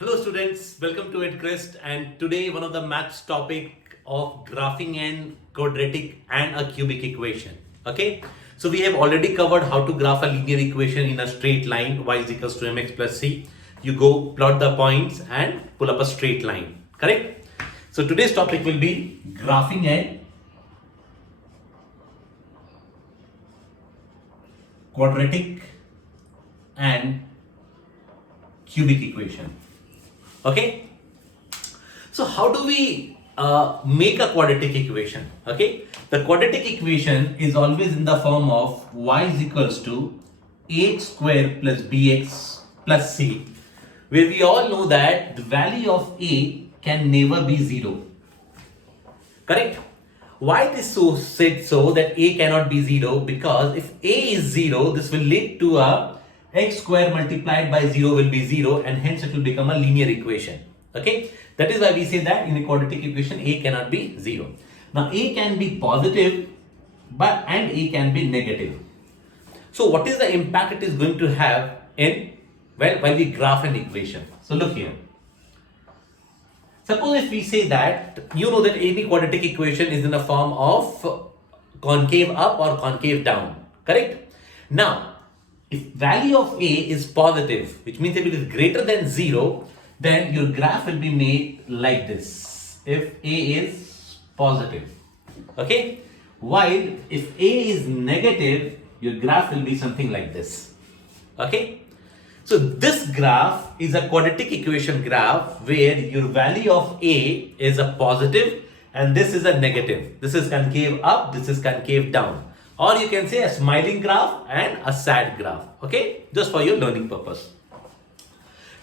Hello students, welcome to EdCrest, and today one of the maths topic of graphing an quadratic and a cubic equation. Okay, so we have already covered how to graph a linear equation in a straight line y is equals to mx plus c. You go plot the points and pull up a straight line, correct? So today's topic will be graphing an quadratic and cubic equation. Okay, so how do we make a quadratic equation? Okay, the quadratic equation is always in the form of y is equals to ax square plus bx plus c, where we all know that the value of a can never be 0. Correct? Why it is so said so that a cannot be 0? Because if a is 0, this will lead to a x square multiplied by 0 will be 0, and hence it will become a linear equation. Okay, that is why we say that in a quadratic equation a cannot be 0. Now a can be positive and a can be negative. So what is the impact it is going to have in while we graph an equation? So look here. Suppose if we say that you know that any quadratic equation is in the form of concave up or concave down, correct? Now if value of a is positive, which means if it is greater than 0, then your graph will be made like this. If a is positive, okay? While if a is negative, your graph will be something like this, okay? So this graph is a quadratic equation graph where your value of a is a positive and this is a negative. This is concave up, this is concave down. Or you can say a smiling graph and a sad graph, okay? Just for your learning purpose.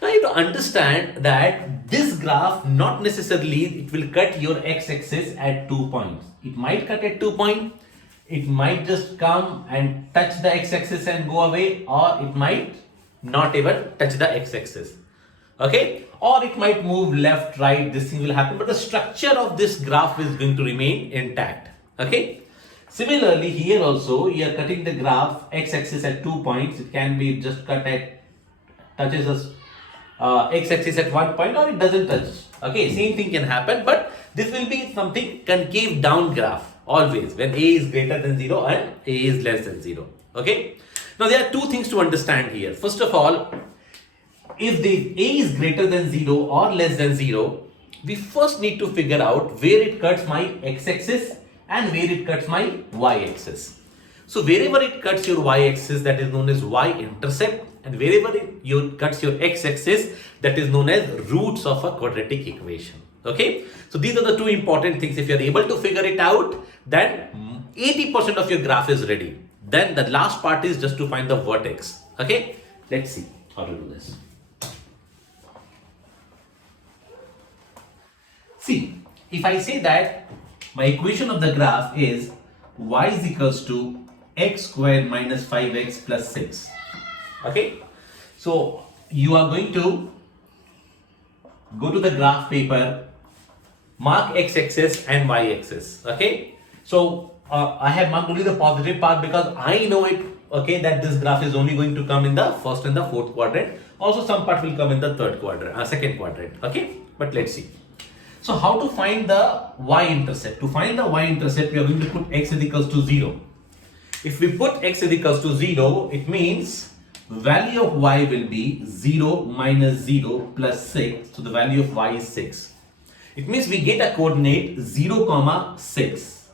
Now you have to understand that this graph not necessarily it will cut your x-axis at 2 points. It might cut at 2 points, it might just come and touch the x-axis and go away, or it might not even touch the x-axis, okay? Or it might move left, right, this thing will happen, but the structure of this graph is going to remain intact, okay? Similarly, here also you are cutting the graph x-axis at 2 points. It can be just cut at touches us x-axis at 1 point, or it doesn't touch. Okay, same thing can happen, but this will be something concave down graph always when a is greater than 0 and a is less than 0. Okay. Now there are two things to understand here. First of all, if the a is greater than 0 or less than 0, we first need to figure out where it cuts my x-axis and where it cuts my y-axis. So wherever it cuts your y-axis, that is known as y-intercept, and wherever it cuts your x-axis, that is known as roots of a quadratic equation. Okay, so these are the two important things. If you are able to figure it out, then 80% of your graph is ready. Then the last part is just to find the vertex. Okay, let's see how to do this. See, if I say that my equation of the graph is y is equals to x squared minus 5x plus 6. Okay, so you are going to go to the graph paper, mark x-axis and y-axis. Okay, so I have marked only the positive part because I know it, okay, that this graph is only going to come in the first and the fourth quadrant. Also some part will come in the second quadrant. Okay, but let's see. So how to find the y-intercept? To find the y-intercept, we are going to put x is equals to 0. If we put x is equals to 0, it means value of y will be 0 minus 0 plus 6. So the value of y is 6. It means we get a coordinate 0 comma 6.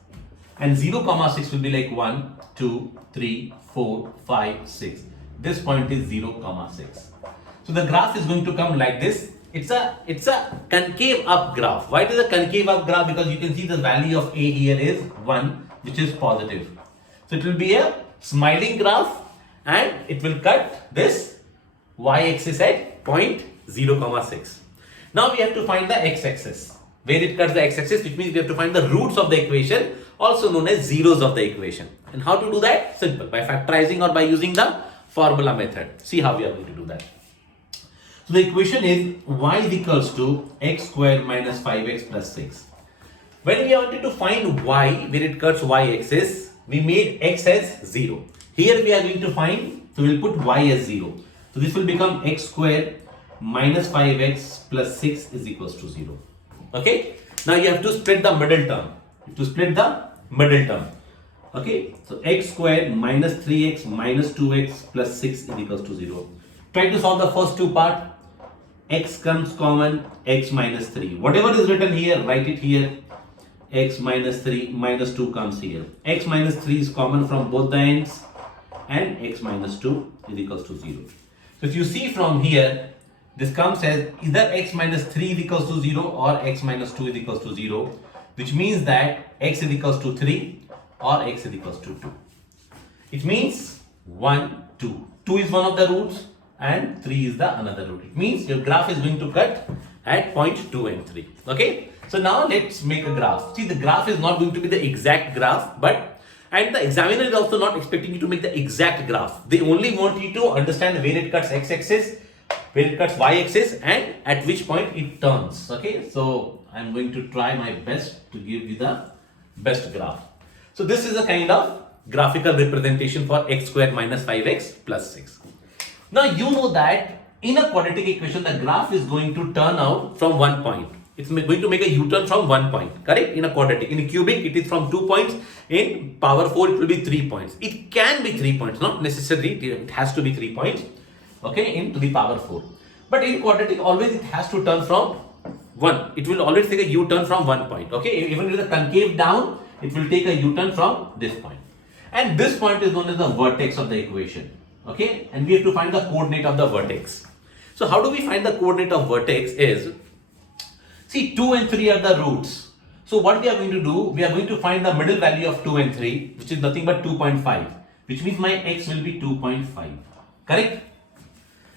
And 0 comma 6 will be like 1, 2, 3, 4, 5, 6. This point is 0 comma 6. So the graph is going to come like this. It's a concave up graph. Why it is a concave up graph? Because you can see the value of a here is 1, which is positive. So it will be a smiling graph and it will cut this y-axis at point 0 comma 6. Now we have to find the x-axis, where it cuts the x-axis, which means we have to find the roots of the equation, also known as zeros of the equation. And how to do that? Simple, by factorizing or by using the formula method. See how we are going to do that. So the equation is y is equals to x squared minus 5x plus 6. When we wanted to find y, where it cuts y-axis, we made x as 0. Here we are going to find, so we'll put y as 0. So this will become x squared minus 5x plus 6 is equals to 0. Okay, now you have to split the middle term. You have to split the middle term. Okay, so x squared minus 3x minus 2x plus 6 is equals to 0. Try to solve the first two part. X comes common, x minus 3. Whatever is written here, write it here. X minus 3 minus 2 comes here. X minus 3 is common from both the ends and x minus 2 is equals to 0. So if you see from here, this comes as either x minus 3 is equals to 0 or x minus 2 is equals to 0, which means that x is equals to 3 or x is equals to 2. It means 1, 2. 2 is one of the roots and 3 is the another root. It means your graph is going to cut at point 2 and 3. Okay. So now let's make a graph. See, the graph is not going to be the exact graph, and the examiner is also not expecting you to make the exact graph. They only want you to understand where it cuts x-axis, where it cuts y-axis, and at which point it turns. Okay. So I'm going to try my best to give you the best graph. So this is a kind of graphical representation for x squared minus 5x plus 6. Now you know that in a quadratic equation, the graph is going to turn out from one point. It's going to make a U-turn from one point, correct? In a quadratic. In a cubic, it is from 2 points. In power 4, it will be 3 points. It can be 3 points, not necessarily. It has to be 3 points, okay, into the power 4. But in quadratic, always it has to turn from 1. It will always take a U-turn from 1 point, okay? Even with a concave down, it will take a U-turn from this point. And this point is known as the vertex of the equation, okay? And we have to find the coordinate of the vertex. So how do we find the coordinate of vertex is, see, 2 and 3 are the roots. So what we are going to do, we are going to find the middle value of 2 and 3, which is nothing but 2.5, which means my x will be 2.5, correct?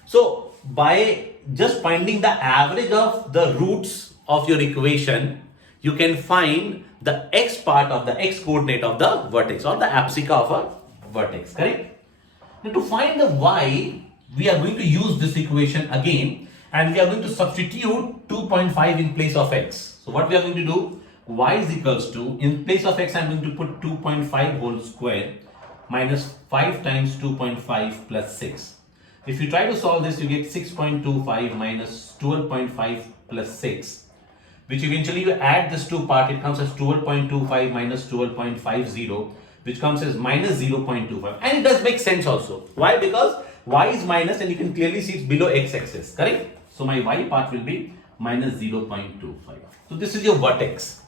So by just finding the average of the roots of your equation, you can find the x part of the x coordinate of the vertex or the abscissa of a vertex, correct? Now to find the y, we are going to use this equation again, and we are going to substitute 2.5 in place of x. So what we are going to do, y is equals to, in place of x I am going to put 2.5 whole square minus 5 times 2.5 plus 6. If you try to solve this, you get 6.25 minus 12.5 plus 6, which eventually you add this two part, it comes as 12.25 minus 12.50, which comes as minus 0.25. And it does make sense also. Why? Because y is minus and you can clearly see it's below x-axis, correct? So my y part will be minus 0.25. So this is your vertex,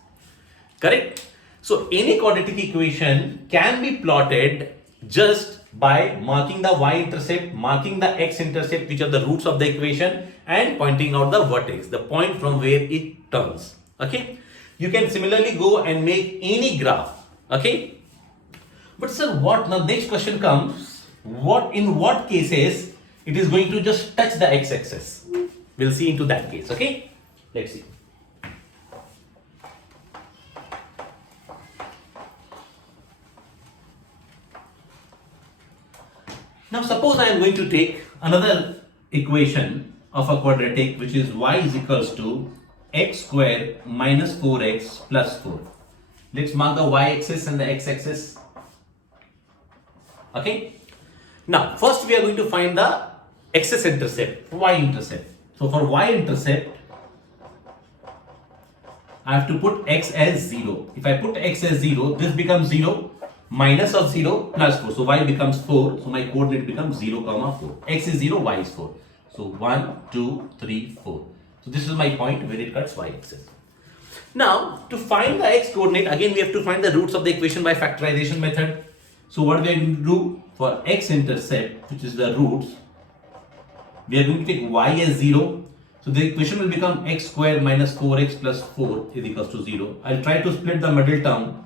correct? So any quadratic equation can be plotted just by marking the y-intercept, marking the x-intercept, which are the roots of the equation, and pointing out the vertex, the point from where it turns. Okay? You can similarly go and make any graph. Okay? But sir, what now? Next question comes, in what cases it is going to just touch the x-axis? We'll see into that case. Okay? Let's see. Now suppose I am going to take another equation of a quadratic, which is y is equals to x squared minus 4x plus 4. Let's mark the y-axis and the x-axis. Okay. Now first we are going to find the x-intercept, y-intercept. So for y-intercept, I have to put x as 0. If I put x as 0, this becomes 0. Minus of 0 plus 4. So y becomes 4. So my coordinate becomes 0, 4. X is 0, y is 4. So 1, 2, 3, 4. So this is my point where it cuts y-axis. Now to find the x coordinate, again we have to find the roots of the equation by factorization method. So what we are going to do for x-intercept, which is the roots, we are going to take y as 0. So the equation will become x squared minus 4x plus 4 is equals to 0. I'll try to split the middle term,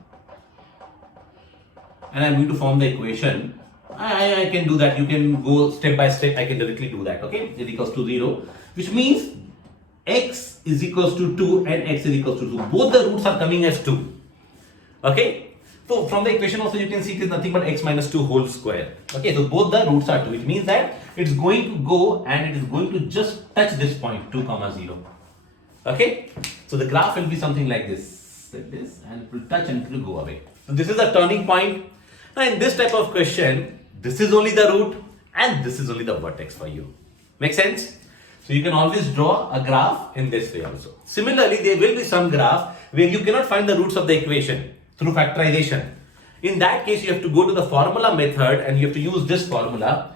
and I'm going to form the equation. I can do that. You can go step by step. I can directly do that. Okay, is equals to 0, which means x is equals to 2 and x is equals to 2. Both the roots are coming as 2. Okay, so from the equation also you can see it is nothing but x minus 2 whole square. Okay, so both the roots are 2. It means that it's going to go and it is going to just touch this point 2, 0. Okay, so the graph will be something like this, and it will touch and it will go away. So this is a turning point. Now in this type of question, this is only the root and this is only the vertex for you. Make sense? So So you can always draw a graph in this way also. Similarly, there will be some graph where you cannot find the roots of the equation through factorization. In that case, you have to go to the formula method and you have to use this formula.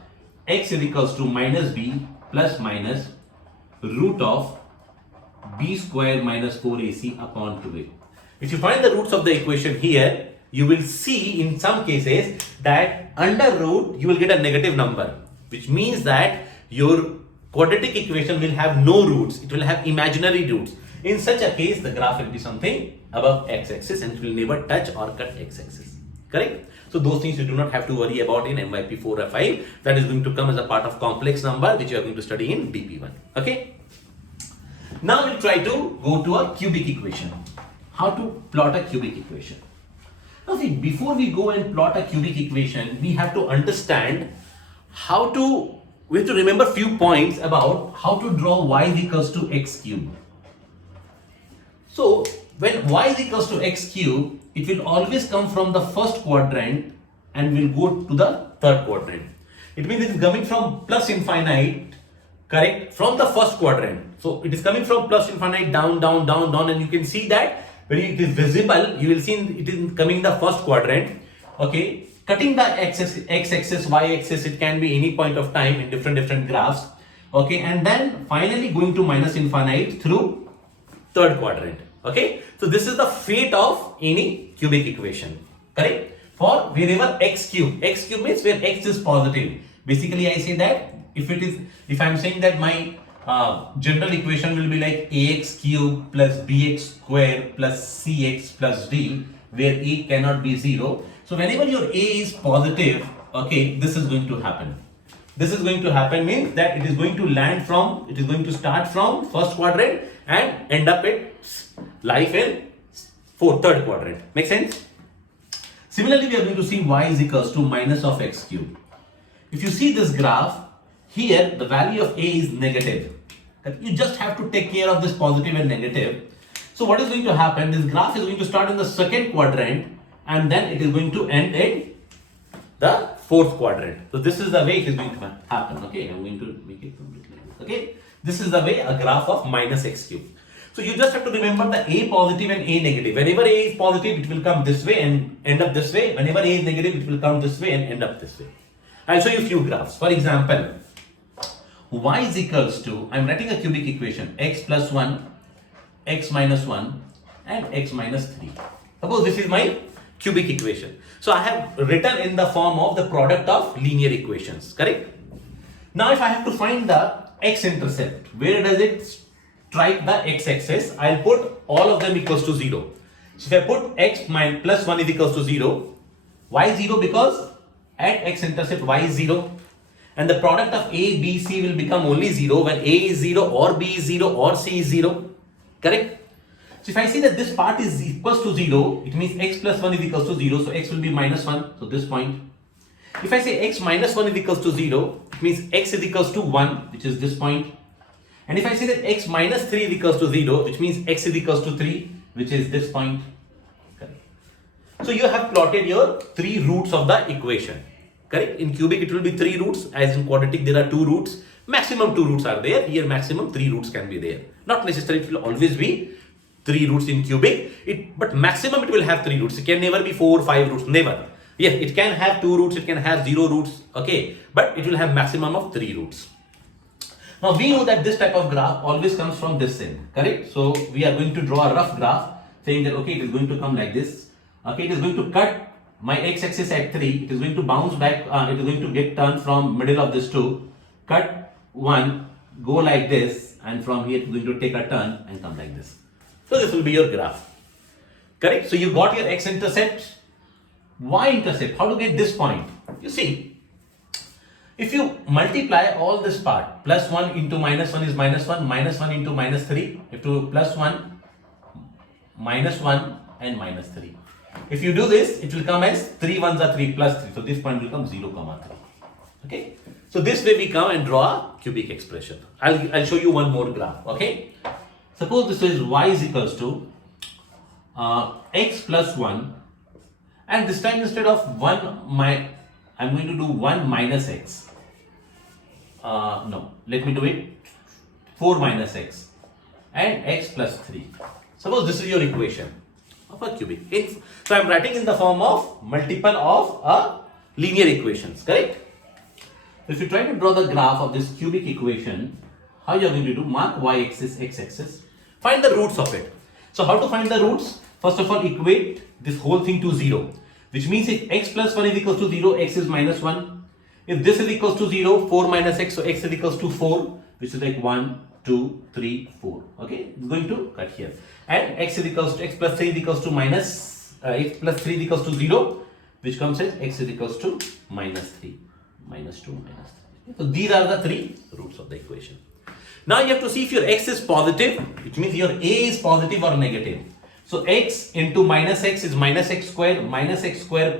X is equals to minus b plus minus root of b square minus 4ac upon 2a. If you find the roots of the equation here, you will see in some cases that under root you will get a negative number, which means that your quadratic equation will have no roots. It will have imaginary roots. In such a case, the graph will be something above x-axis and it will never touch or cut x-axis. Correct? So those things you do not have to worry about in MYP 4 or 5. That is going to come as a part of complex number which you are going to study in BP1. Okay? Now we'll try to go to a cubic equation. How to plot a cubic equation. Now see, before we go and plot a cubic equation, we have to understand we have to remember few points about how to draw y is equals to x cube. So when y is equals to x cube, it will always come from the first quadrant and will go to the third quadrant. It means it is coming from plus infinite, correct, from the first quadrant. So it is coming from plus infinite down, down, down, down, and you can see that when it is visible, you will see it is coming in the first quadrant. Okay, cutting the x-axis, y-axis, it can be any point of time in different graphs. Okay, and then finally going to minus infinite through third quadrant. Okay, so this is the fate of any cubic equation. Correct? For wherever x cube means where x is positive. Basically, I say that if I'm saying that my general equation will be like ax cube plus bx square plus cx plus d, where a cannot be 0. So whenever your a is positive, okay, this is going to happen. This is going to happen means that it is going to start from first quadrant and end up its life in third quadrant. Make sense? Similarly, we are going to see y is equals to minus of x cube. If you see this graph, here the value of a is negative. You just have to take care of this positive and negative. So what is going to happen? This graph is going to start in the second quadrant and then it is going to end in the fourth quadrant. So this is the way it is going to happen. Okay, I'm going to make it completely like this. Okay, this is the way a graph of minus x cube. So you just have to remember the a positive and a negative. Whenever a is positive, it will come this way and end up this way. Whenever a is negative, it will come this way and end up this way. I'll show you a few graphs. For example, y is equals to, I'm writing a cubic equation, x plus 1, x minus 1 and x minus 3. Suppose this is my cubic equation. So I have written in the form of the product of linear equations, correct? Now if I have to find the x-intercept, where does it strike the x-axis? I'll put all of them equals to 0. So if I put x plus 1 is equals to 0, why 0? Because at x-intercept y is 0. And the product of a, b, c will become only 0 when a is 0 or b is 0 or c is 0. Correct? So if I see that this part is equals to 0, it means x plus 1 is equals to 0. So x will be minus 1. So this point. If I say x minus 1 is equals to 0, it means x is equals to 1, which is this point. And if I say that x minus 3 is equals to 0, which means x is equals to 3, which is this point. Correct? So you have plotted your 3 roots of the equation. Correct? In cubic it will be 3 roots, as in quadratic there are 2 roots. Maximum 2 roots are there. Here maximum 3 roots can be there. Not necessarily it will always be 3 roots in cubic, but maximum it will have 3 roots. It can never be 4 or 5 roots, never. Yes, it can have 2 roots, it can have 0 roots, okay, but it will have maximum of 3 roots. Now we know that this type of graph always comes from this end, correct? So we are going to draw a rough graph saying that okay, it is going to come like this. Okay, it is going to cut my x-axis at 3, it is going to bounce back, it is going to get turned from middle of this 2, cut 1, go like this, and from here it is going to take a turn and come like this. So this will be your graph. Correct? So you got your x-intercept, y-intercept. How to get this point? You see, if you multiply all this part, plus 1 into minus 1 is minus 1, minus 1 into minus 3, you have to plus 1, minus 1 and minus 3. If you do this, it will come as 3 ones are 3 plus 3. So this point will come 0, 3. Okay? So this way we come and draw a cubic expression. I'll show you one more graph. Okay? Suppose this is y is equals to x plus 1, and this time instead of 1, I'm going to do 1 minus x. No, let me do it 4 minus x and x plus 3. Suppose this is your equation of a cubic. So I'm writing in the form of multiple of a linear equations, correct? If you try to draw the graph of this cubic equation, how you are going to do? Mark y-axis, x-axis. Find the roots of it. So how to find the roots? First of all, equate this whole thing to 0. Which means if x plus 1 is equals to 0, x is minus 1. If this is equals to 0, 4 minus x, so x is equals to 4, which is like 1, 2, 3, 4. Okay, it's going to cut here. And x is equals to x plus 3 is equals to x plus 3 is equals to 0, which comes as x is equals to minus 3, minus 2, minus 3. So these are the three roots of the equation. Now you have to see if your x is positive, which means your a is positive or negative. So x into minus x is minus x square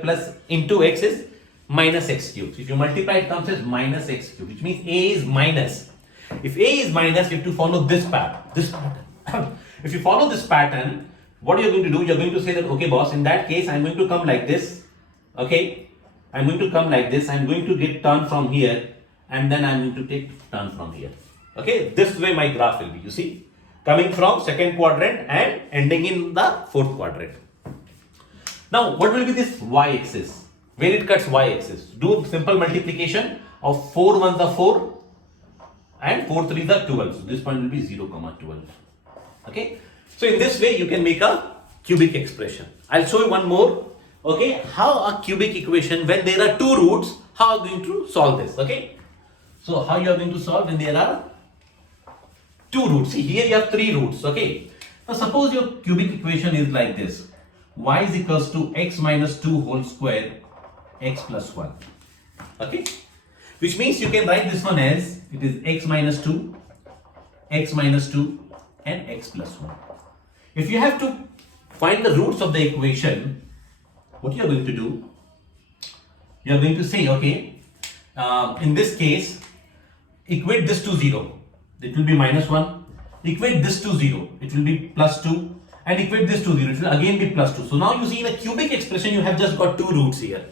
plus into x is minus x cube. So if you multiply, it comes as minus x cube, which means a is minus. If a is minus, you have to follow this pattern. If you follow this pattern, what you're going to do, you're going to say that, okay boss, in that case, I'm going to come like this. Okay, I'm going to come like this. I'm going to get turn from here, and then I'm going to take turn from here. Okay, this way my graph will be, you see, coming from second quadrant and ending in the fourth quadrant. Now, what will be this y-axis? Where it cuts y-axis? Do simple multiplication of 4 ones are 4 and 4 threes are 12. So this point will be 0, 12. Okay, so in this way you can make a cubic expression. I'll show you one more. Okay, how a cubic equation, when there are two roots, how are you going to solve this? Okay, so how you are going to solve when there are two roots? See, here you have three roots. Okay, now suppose your cubic equation is like this: y is equals to x minus 2 whole square x plus 1. Okay, which means you can write this one as it is x minus 2 and x plus 1. If you have to find the roots of the equation, what you are going to do, you are going to say, okay, in this case, equate this to 0, it will be minus 1. Equate this to 0, it will be plus 2. And equate this to 0, it will again be plus 2. So now you see in a cubic expression, you have just got two roots here.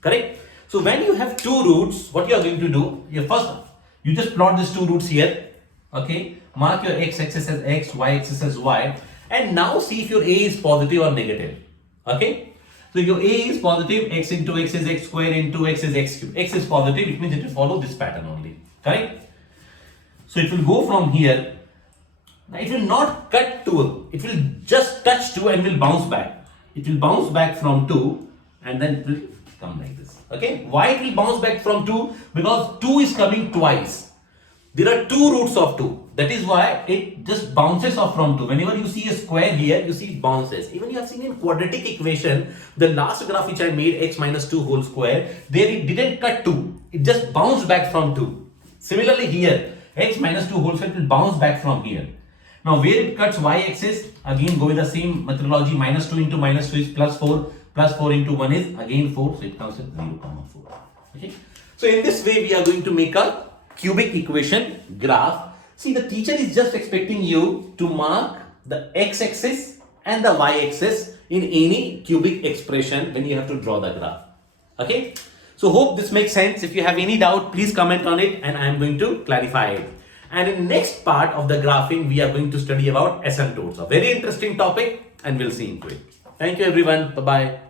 Correct? So when you have two roots, what you are going to do, you just plot these two roots here. Okay, mark your x-axis as x, y-axis as y, and now see if your a is positive or negative. Okay, so if your a is positive, x into x is x square into x is x cube. X is positive, it means it will follow this pattern only. Correct? So it will go from here. Now it will not cut 2, it will just touch 2 and will bounce back. It will bounce back from 2 and then it will come like this. Okay, why it will bounce back from 2? Because 2 is coming twice. There are two roots of 2. That is why it just bounces off from 2. Whenever you see a square here, you see it bounces. Even you have seen in quadratic equation, the last graph which I made, x minus 2 whole square, there it didn't cut 2. It just bounced back from 2. Similarly here, x minus 2 whole square will bounce back from here. Now where it cuts y-axis, again go with the same methodology, minus 2 into minus 2 is plus 4, plus 4 into 1 is again 4, so it comes at 0, 4. Okay. So in this way we are going to make a cubic equation graph. See, the teacher is just expecting you to mark the x-axis and the y-axis in any cubic expression when you have to draw the graph. Okay. So hope this makes sense. If you have any doubt, please comment on it and I am going to clarify it. And in the next part of the graphing, we are going to study about asymptotes, a very interesting topic, and we'll see into it. Thank you everyone. Bye-bye.